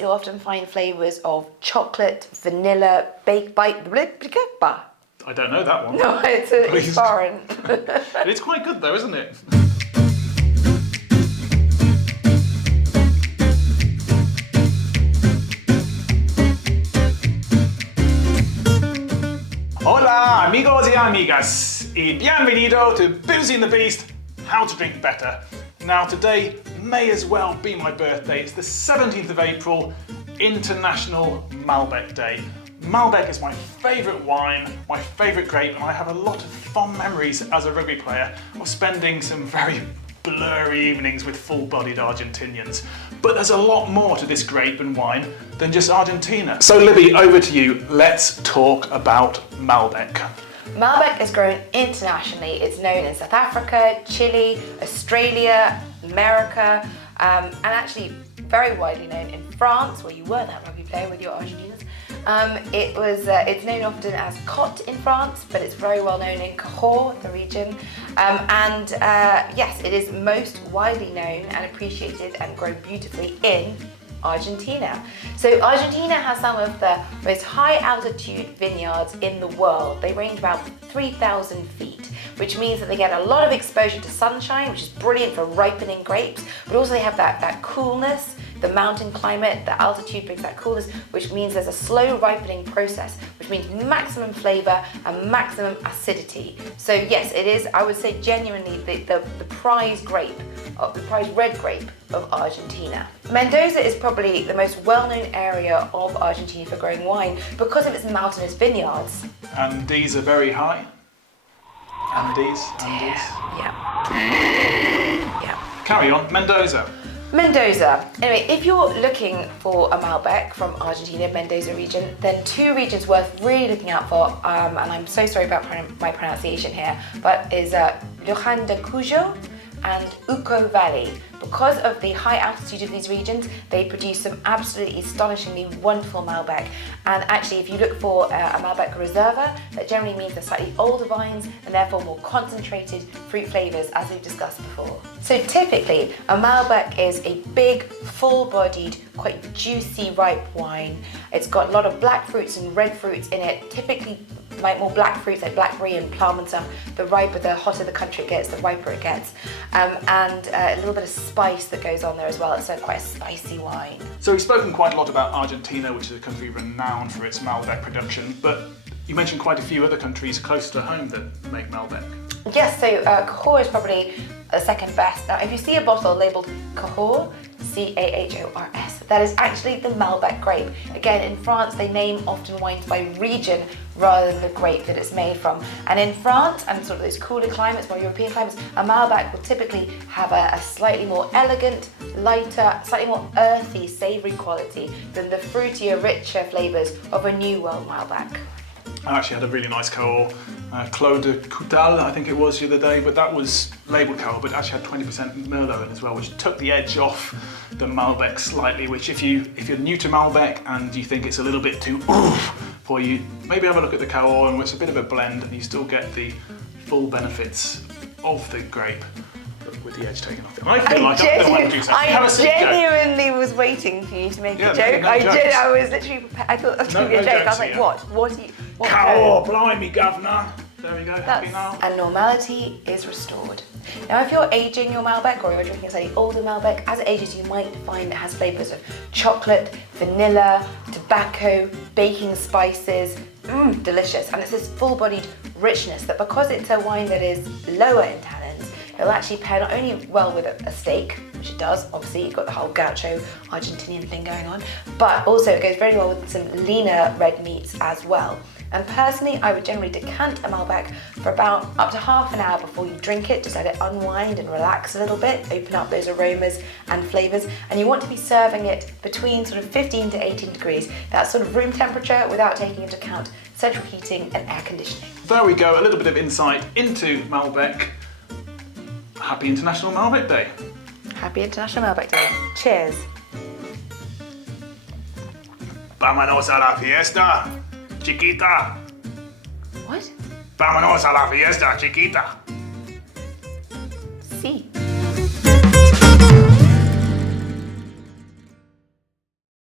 You'll often find flavours of chocolate, vanilla, baked bite. I don't know that one. No, it's foreign. It's quite good though, isn't it? Hola amigos y amigas y bienvenido to Boozy and the Beast, How to Drink Better. Now today may as well be my birthday. It's the 17th of April, International Malbec Day. Malbec is my favourite wine, my favourite grape, and I have a lot of fond memories as a rugby player of spending some very blurry evenings with full-bodied Argentinians. But there's a lot more to this grape and wine than just Argentina. So Libby, over to you. Let's talk about Malbec. Malbec is grown internationally. It's known in South Africa, Chile, Australia, America, and actually very widely known in France, where you were that rugby player with your Argentinians. It's known often as Cote in France, but it's very well known in Cahors, the region. Yes, it is most widely known and appreciated and grown beautifully in Argentina. So Argentina has some of the most high altitude vineyards in the world. They range about 3,000 feet, which means that they get a lot of exposure to sunshine, which is brilliant for ripening grapes, but also they have that coolness. The mountain climate, the altitude brings that coolness, which means there's a slow ripening process, which means maximum flavour and maximum acidity. So yes, it is, I would say genuinely, the prize grape, the prize red grape of Argentina. Mendoza is probably the most well-known area of Argentina for growing wine because of its mountainous vineyards. And these are very high. Andes. Yeah. Carry on, Mendoza. Mendoza. Anyway, if you're looking for a Malbec from Argentina, Mendoza region, then two regions worth really looking out for, and I'm so sorry about my pronunciation here, but is Luján de Cuyo and Uco Valley. Because of the high altitude of these regions, they produce some absolutely astonishingly wonderful Malbec. And actually, if you look for a Malbec Reserva, that generally means they're slightly older vines and therefore more concentrated fruit flavours, as we've discussed before. So typically, a Malbec is a big, full-bodied, quite juicy, ripe wine. It's got a lot of black fruits and red fruits in it, typically like more black fruits like blackberry and plum and stuff. The riper, the hotter the country it gets, the riper it gets. And a little bit of spice that goes on there as well. It's quite a spicy wine. So we've spoken quite a lot about Argentina, which is a country renowned for its Malbec production, but you mentioned quite a few other countries close to home that make Malbec. Yes, so Cahors is probably the second best. Now, if you see a bottle labelled Cahors, C-A-H-O-R-S, that is actually the Malbec grape. Again, in France, they name often wines by region rather than the grape that it's made from. And in France, and sort of those cooler climates, more European climates, a Malbec will typically have a slightly more elegant, lighter, slightly more earthy, savoury quality than the fruitier, richer flavours of a New World Malbec. I actually had a really nice Cahors, Clos de Coutal, I think it was the other day, but that was labelled Cahors, but actually had 20% Merlot in as well, which took the edge off the Malbec slightly, which if you're new to Malbec and you think it's a little bit too for you, maybe have a look at the Cahors, and it's a bit of a blend and you still get the full benefits of the grape, but with the edge taken off it. I feel like I'm the one to do something. I genuinely was waiting for you to make a joke. I was literally prepared. I thought that was going to be a joke. I was like, what? What are you... Cahors, blimey, governor. There we go, happy now. And normality is restored. Now, if you're aging your Malbec or you're drinking a slightly older Malbec, as it ages, you might find it has flavours of chocolate, vanilla, tobacco, baking spices. Delicious. And it's this full-bodied richness that because it's a wine that is lower in tannins, it'll actually pair not only well with a steak, which it does, obviously you've got the whole gaucho Argentinian thing going on, but also it goes very well with some leaner red meats as well. And personally, I would generally decant a Malbec for about up to half an hour before you drink it, just let it unwind and relax a little bit, open up those aromas and flavours, and you want to be serving it between sort of 15 to 18 degrees. That's sort of room temperature without taking into account central heating and air conditioning. There we go, a little bit of insight into Malbec. Happy International Malbec Day. Happy International Malbec Day. Cheers. Vámonos a la fiesta, chiquita. What? Vámonos a la fiesta, chiquita.